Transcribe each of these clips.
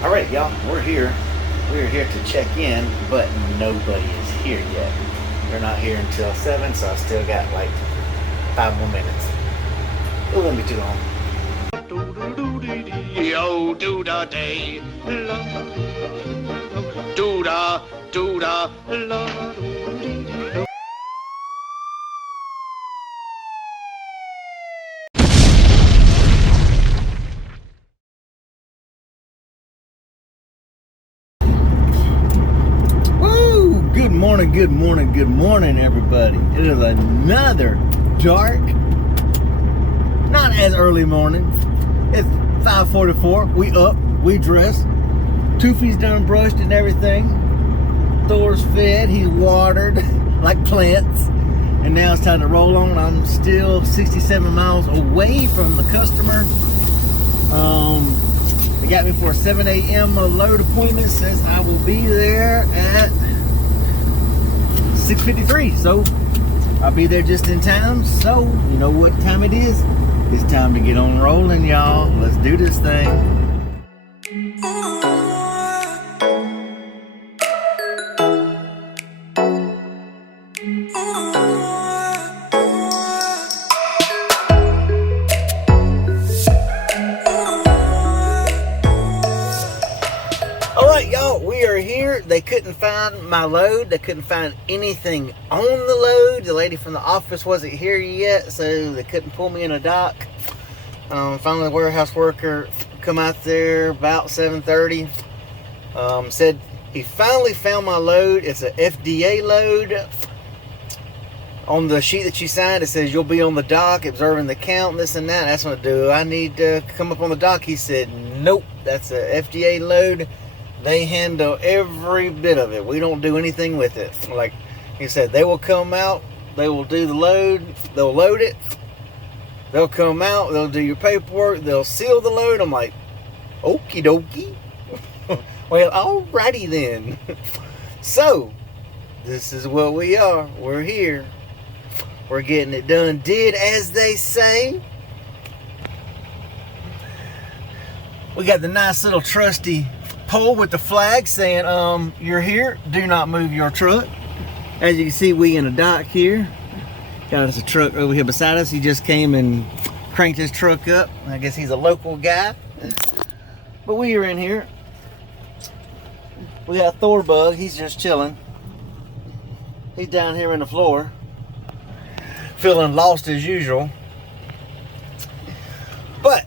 All right, y'all, we're here. We're here to check in, but nobody is here yet. They're not here until 7, so I still got like 5 more minutes. It won't be too long. Yo, do da day, do da, la. Good morning, everybody. It is another dark, not as early morning. It's 5:44. We up, we dressed. Toofy's done brushed and everything. Thor's fed, he's watered like plants. And now it's time to roll on. I'm still 67 miles away from the customer. They got me for a 7 a.m. load appointment. Says I will be there at 6:53, so I'll be there just in time. So you know what time it is. It's time to get on rolling, y'all. Let's do this thing. They couldn't find my load. They couldn't find anything on the load. The lady from the office wasn't here yet, so they couldn't pull me in a dock. Finally, the warehouse worker come out there about 7:30. Said he finally found my load. It's an FDA load. On the sheet that she signed, it says you'll be on the dock observing the count, this and that. That's what I do. I need to come up on the dock. He said, nope, that's an FDA load. They handle every bit of it. We don't do anything with it. Like he said, they will come out, they will do the load, they'll load it, they'll come out, they'll do your paperwork, they'll seal the load. I'm like, okie dokie. Well, alrighty then. So, this is what we are. We're here. We're getting it done. Did as they say. We got the nice little trusty pole with the flag saying, you're here, do not move your truck. As you can see, we in a dock here. Got us a truck over here beside us. He just came and cranked his truck up. I guess he's a local guy. But we are in here. We got Thorbug, he's just chilling. He's down here in the floor, feeling lost as usual. But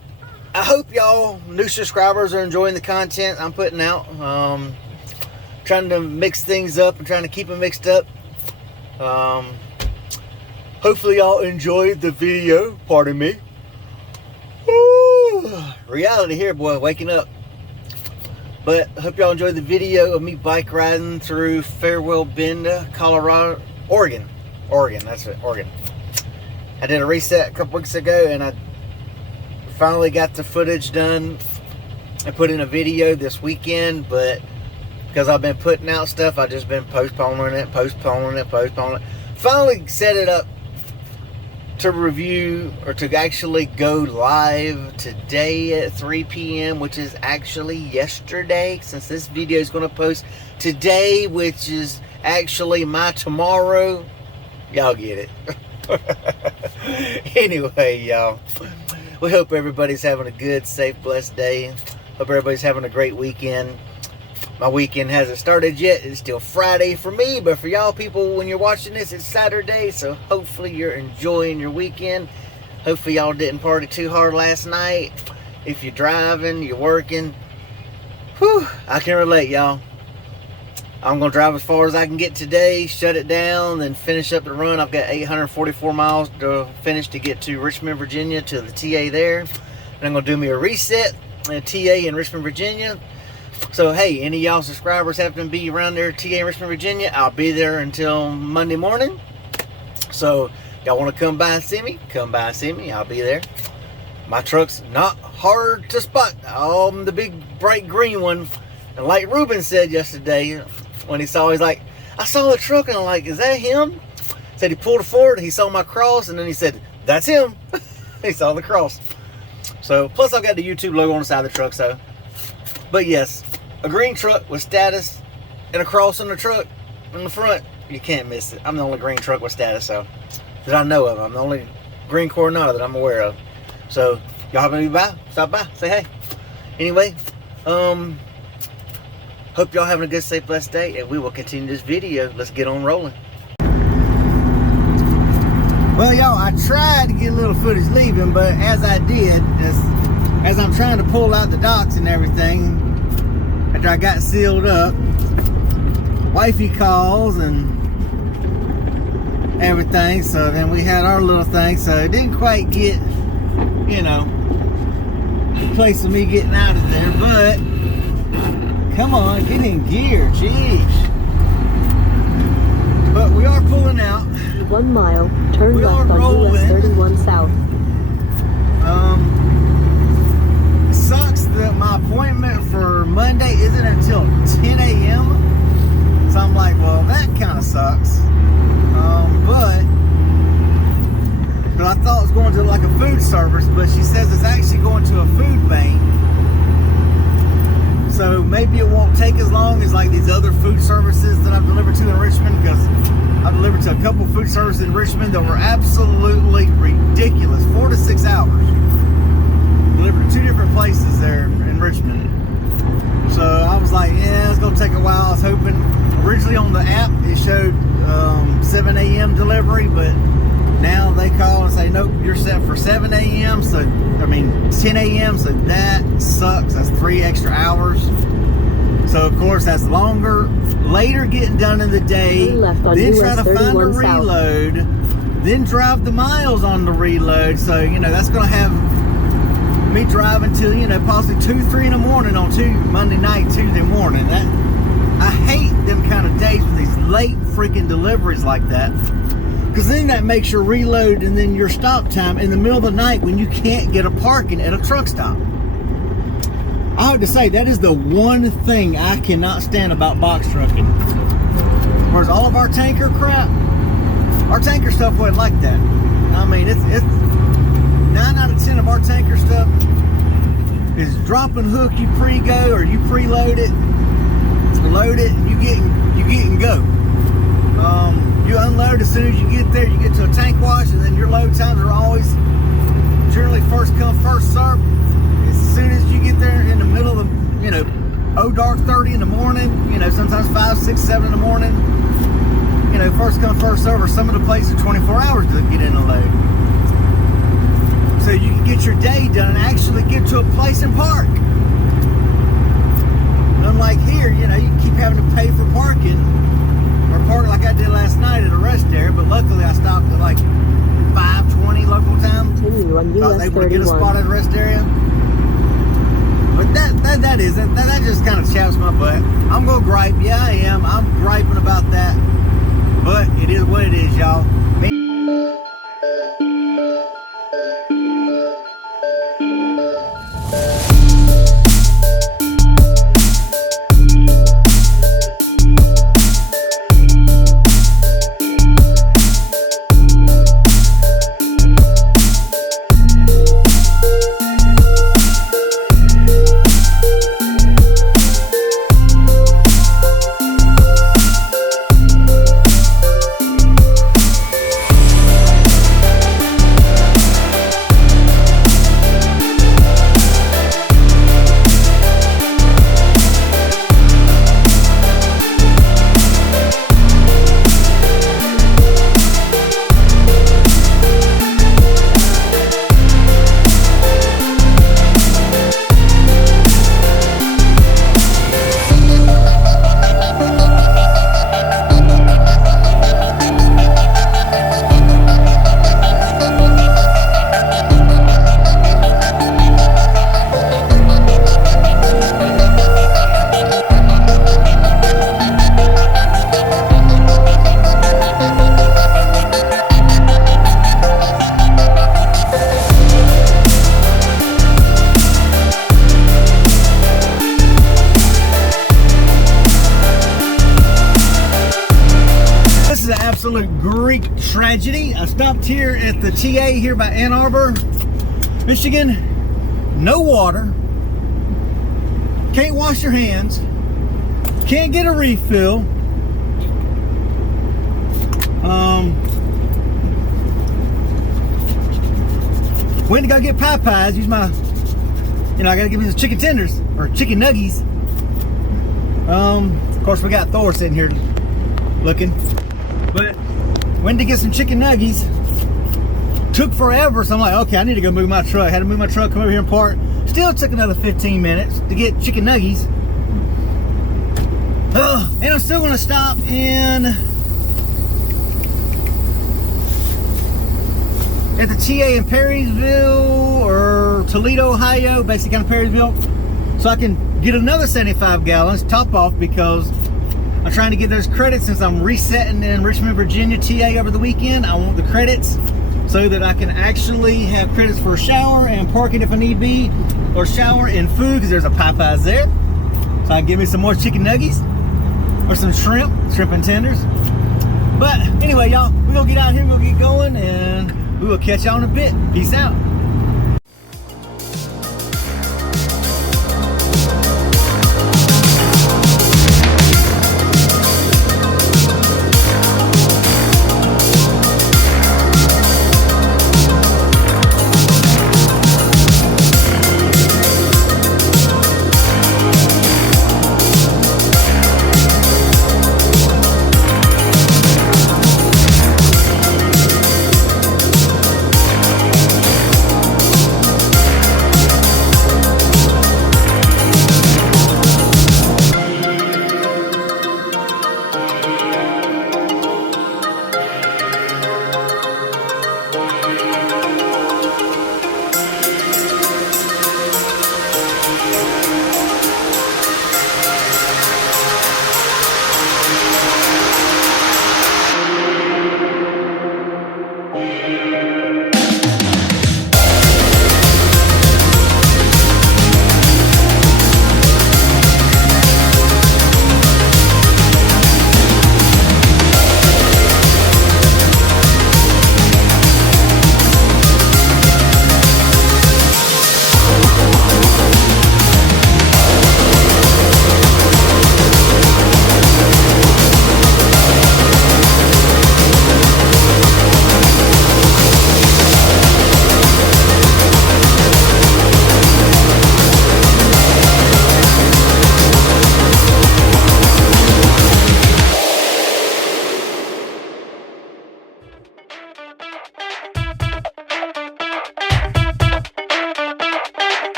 I hope y'all new subscribers are enjoying the content I'm putting out. Trying to mix things up and trying to keep them mixed up. Hopefully y'all enjoyed the video. Pardon me. Woo. Reality here, boy, waking up. But I hope y'all enjoyed the video of me bike riding through Farewell Bend, Colorado, Oregon, that's it, Oregon. I did a reset a couple weeks ago and I finally got the footage done. I put in a video this weekend, but because I've been putting out stuff, I've just been postponing it. Finally set it up to review or to actually go live today at 3 p.m., which is actually yesterday, since this video is going to post today, which is actually my tomorrow. Y'all get it. Anyway, y'all. We hope everybody's having a good, safe, blessed day. Hope everybody's having a great weekend. My weekend hasn't started yet. It's still Friday for me, but for y'all people, when you're watching this, it's Saturday, so hopefully you're enjoying your weekend. Hopefully y'all didn't party too hard last night. If you're driving, you're working. Whew, I can relate, y'all. I'm going to drive as far as I can get today, shut it down, then finish up the run. I've got 844 miles to finish to get to Richmond, Virginia, to the TA there. And I'm going to do me a reset at TA in Richmond, Virginia. So, hey, any of y'all subscribers happen to be around there, TA in Richmond, Virginia, I'll be there until Monday morning. So, y'all want to come by and see me? Come by and see me. I'll be there. My truck's not hard to spot. I'm the big, bright green one. And like Ruben said yesterday, when he saw, he's like, I saw the truck, and I'm like, is that him? Said he pulled forward, he saw my cross, and then he said, that's him. He saw the cross. So, plus I've got the YouTube logo on the side of the truck, so But yes, a green truck with status and a cross on the truck in the front. You can't miss it. I'm the only green truck with status, so that I know of. I'm the only green Coronado that I'm aware of. So y'all happen to be by? Stop by, say hey. Anyway, hope y'all having a good, safe, blessed day, and we will continue this video. Let's get on rolling. Well, y'all, I tried to get a little footage leaving, but as I did, as I'm trying to pull out the docks and everything, after I got sealed up, wifey calls and everything, so then we had our little thing, so it didn't quite get, you know, the place of me getting out of there, but come on, get in gear, jeez. But we are pulling out. 1 mile, turn We left are on rolling. US 31 South. It sucks that my appointment for Monday isn't until 10 a.m. So I'm like, well, that kind of sucks. But I thought it was going to like a food service, but she says it's actually going to a food bank. So maybe it won't take as long as like these other food services that I've delivered to in Richmond, because I've delivered to a couple food services in Richmond that were absolutely ridiculous. 4 to 6 hours. Delivered to 2 different places there in Richmond. So I was like, yeah, it's going to take a while. I was hoping, originally on the app, it showed 7 a.m. delivery, but now they call and say, nope, you're set for 7 a.m. So, 10 a.m. So that sucks. That's 3 extra hours. So of course that's longer, later getting done in the day, then try to find a reload, then drive the miles on the reload. So, you know, that's going to have me driving till, you know, possibly 2, 3 in the morning on Monday night, Tuesday morning. That, I hate them kind of days with these late freaking deliveries like that. Because then that makes your reload and then your stop time in the middle of the night when you can't get a parking at a truck stop. I have to say, that is the one thing I cannot stand about box trucking. Whereas all of our tanker crap, our tanker stuff wasn't like that. I mean, it's 9 out of 10 of our tanker stuff is drop and hook. You pre-go or you preload it, load it, and you get and go. You unload as soon as you get there. You get to a tank wash, and then your load times are always generally first come, first serve. As soon as you get there in the middle of the, you know, dark 30 in the morning, you know, sometimes 5, 6, 7 in the morning, you know, first come, first serve, or some of the places 24 hours to get in and load. So you can get your day done and actually get to a place and park. Unlike here, you know, you keep having to pay for parking, or park like I did last night at a rest area, but luckily I stopped at like 5:20 local time. Continue on So I was US able to get a 31. spot at a rest area. But that just kind of chaps my butt. I'm gonna gripe, yeah I am. I'm griping about that. But it is what it is, y'all. absolute Greek tragedy. I stopped here at the TA here by Ann Arbor, Michigan. No water. can't wash your hands, can't get a refill. Went to go get Popeyes. Use my, I gotta give me some chicken tenders or chicken nuggies. Of course, we got Thor sitting here looking, but went to get some chicken nuggies. Took forever, so I'm like, okay, I need to go move my truck. Had to move my truck, come over here and park. Still took another 15 minutes to get chicken nuggies. And I'm still gonna stop in at the TA in Perrysville or Toledo, Ohio, basically kind of Perrysville, so I can get another 75 gallons, top off, because I'm trying to get those credits since I'm resetting in Richmond, Virginia TA over the weekend. I want the credits so that I can actually have credits for a shower and parking if I need be, or shower and food, because there's a Popeyes there. So I can give me some more chicken nuggies or some shrimp and tenders. But anyway, y'all, we're gonna get out here, we're gonna get going, and we will catch y'all in a bit. Peace out.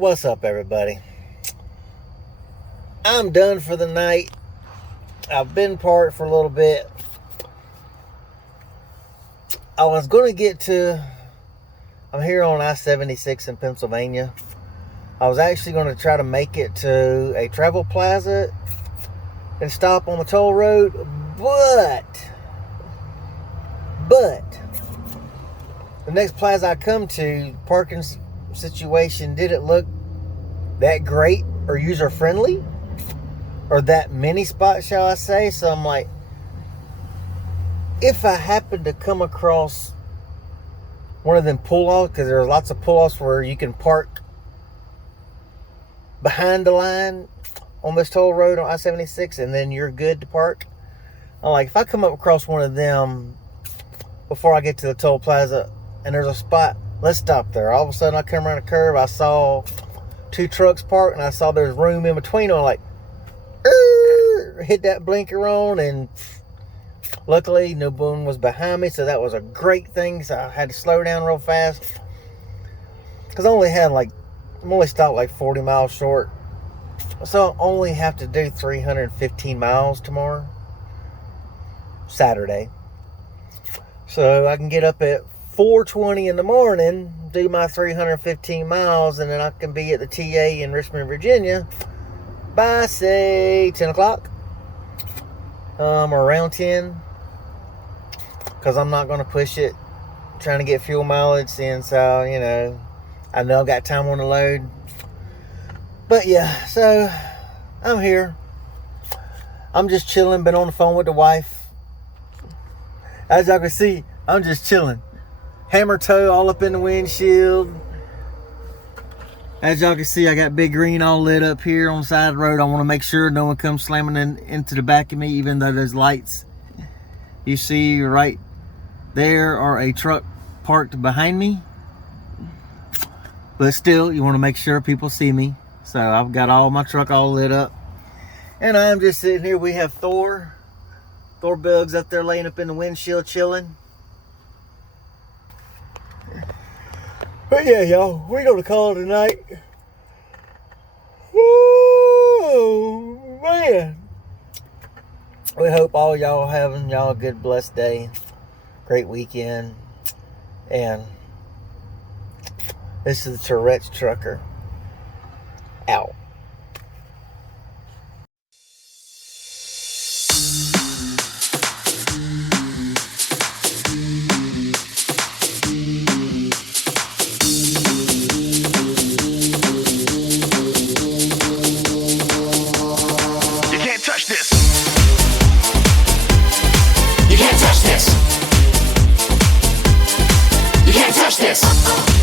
What's up, everybody? I'm done for the night. I've been parked for a little bit. I was going to get to, I'm here on I-76 in Pennsylvania. I was actually going to try to make it to a travel plaza and stop on the toll road, but the next plaza I come to, parking situation didn't look that great or user friendly, or that many spots, shall I say. So I'm like, if I happen to come across one of them pull-offs, because there are lots of pull-offs where you can park behind the line on this toll road on I-76 and then you're good to park. I'm like, if I come up across one of them before I get to the toll plaza and there's a spot, let's stop there. All of a sudden I come around a curve, I saw two trucks parked, and I saw there's room in between them. I'm like, hit that blinker on, and luckily no one was behind me, so that was a great thing. So I had to slow down real fast, because I'm only stopped like 40 miles short, so I only have to do 315 miles tomorrow, Saturday, so I can get up at 4:20 in the morning, do my 315 miles, and then I can be at the TA in Richmond, Virginia by, say, 10 o'clock, or around 10, because I'm not going to push it trying to get fuel mileage, since I know I've got time on the load. But yeah, so I'm here. I'm just chilling, been on the phone with the wife. As y'all can see, I'm just chilling. Hammer toe all up in the windshield. As y'all can see, I got Big Green all lit up here on the side of the road. I want to make sure no one comes slamming into the back of me, even though those lights you see right there are a truck parked behind me. But still, you want to make sure people see me. So I've got all my truck all lit up. And I'm just sitting here. We have Thor Bugs up there laying up in the windshield chilling. But yeah, y'all, we're going to call it a night. Woo, man. We hope all y'all having y'all a good, blessed day. Great weekend. And this is the Tourette's Trucker. Out. You can't touch this. You can't touch this. You can't touch this.